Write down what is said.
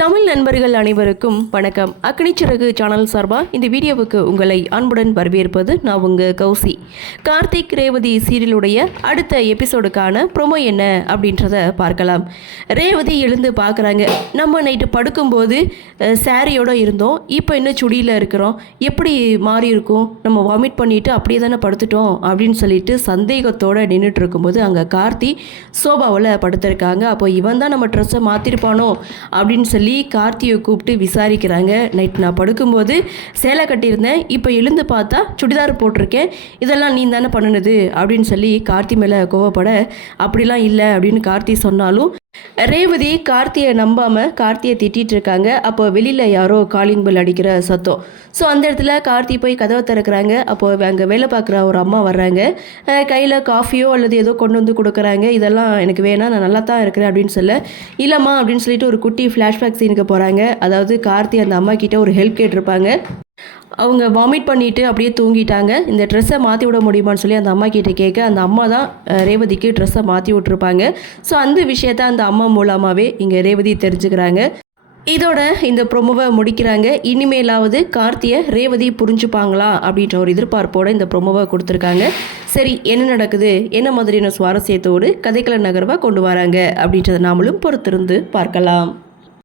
தமிழ் நண்பர்கள் அனைவருக்கும் வணக்கம். அக்னிச்சிறகு சேனல் சார்பாக இந்த வீடியோவுக்கு உங்களை அன்புடன் வரவேற்பது நான் உங்கள் கௌசி. கார்த்திக் ரேவதி சீரியலுடைய அடுத்த எபிசோடுக்கான ப்ரோமோ என்ன அப்படின்றத பார்க்கலாம். ரேவதி எழுந்து பார்க்குறாங்க. நம்ம நைட்டு படுக்கும்போது சாரியோடு இருந்தோம், இப்போ இன்னும் சுடியில் இருக்கிறோம், எப்படி மாறி இருக்கும், நம்ம வாமிட் பண்ணிவிட்டு அப்படியே தானே படுத்துட்டோம் அப்படின்னு சொல்லிட்டு சந்தேகத்தோடு நின்றுட்டு இருக்கும்போது அங்கே கார்த்தி சோபாவில் படுத்திருக்காங்க. அப்போ இவன் தான் நம்ம ட்ரெஸ்ஸை மாற்றிருப்பானோ அப்படின்னு சொல்லி கார்த்தியை கூப்பிட்டு விசாரிக்கிறாங்க. நைட் நான் படுக்கும்போது சேலை கட்டியிருந்தேன், இப்போ எழுந்து பார்த்தா சுடிதார் போட்டிருக்கேன், இதெல்லாம் நீ தானே பண்ணினது அப்படின்னு சொல்லி கார்த்தி மேலே கோவப்பட, அப்படிலாம் இல்லை அப்படின்னு கார்த்தி சொன்னாலும் ரேவதி கார்த்தியை நம்பாமல் கார்த்தியை திட்டிகிட்டு இருக்காங்க. அப்போ வெளியில் யாரோ காலிங் பெல் அடிக்கிற சத்தம். ஸோ அந்த இடத்துல கார்த்தி போய் கதவை திறக்கிறாங்க. அப்போது அங்கே வேலை பார்க்குற ஒரு அம்மா வர்றாங்க. கையில் காஃபியோ அல்லது ஏதோ கொண்டு வந்து கொடுக்குறாங்க. இதெல்லாம் எனக்கு வேணாம், நான் நல்லா தான் இருக்கிறேன் அப்படின்னு சொல்ல, இல்லைம்மா அப்படின்னு சொல்லிட்டு ஒரு குட்டி ஃப்ளாஷ்பேக் சீனுக்கு போகிறாங்க. அதாவது கார்த்தி அந்த அம்மா கிட்ட ஒரு ஹெல்ப் கேட்டிருப்பாங்க. அவங்க வாமிட் பண்ணிவிட்டு அப்படியே தூங்கிட்டாங்க. இந்த ட்ரெஸ்ஸை மாற்றி விட முடியுமான்னு சொல்லி அந்த அம்மா கிட்டே கேட்க, அந்த அம்மா தான் ரேவதிக்கு ட்ரெஸ்ஸை மாற்றி விட்ருப்பாங்க. ஸோ அந்த விஷயத்த அந்த அம்மா மூலமாகவே இங்கே ரேவதி தெரிஞ்சுக்கிறாங்க. இதோட இந்த ப்ரொமோவை முடிக்கிறாங்க. இனிமேலாவது கார்த்தியை ரேவதி புரிஞ்சுப்பாங்களா அப்படின்ற ஒரு எதிர்பார்ப்போடு இந்த ப்ரொமோவை கொடுத்துருக்காங்க. சரி, என்ன நடக்குது, என்ன மாதிரியான சுவாரஸ்யத்தோடு கதைக்கள நகர்வாக கொண்டு வராங்க அப்படின்றத நாமளும் பொறுத்திருந்து பார்க்கலாம்.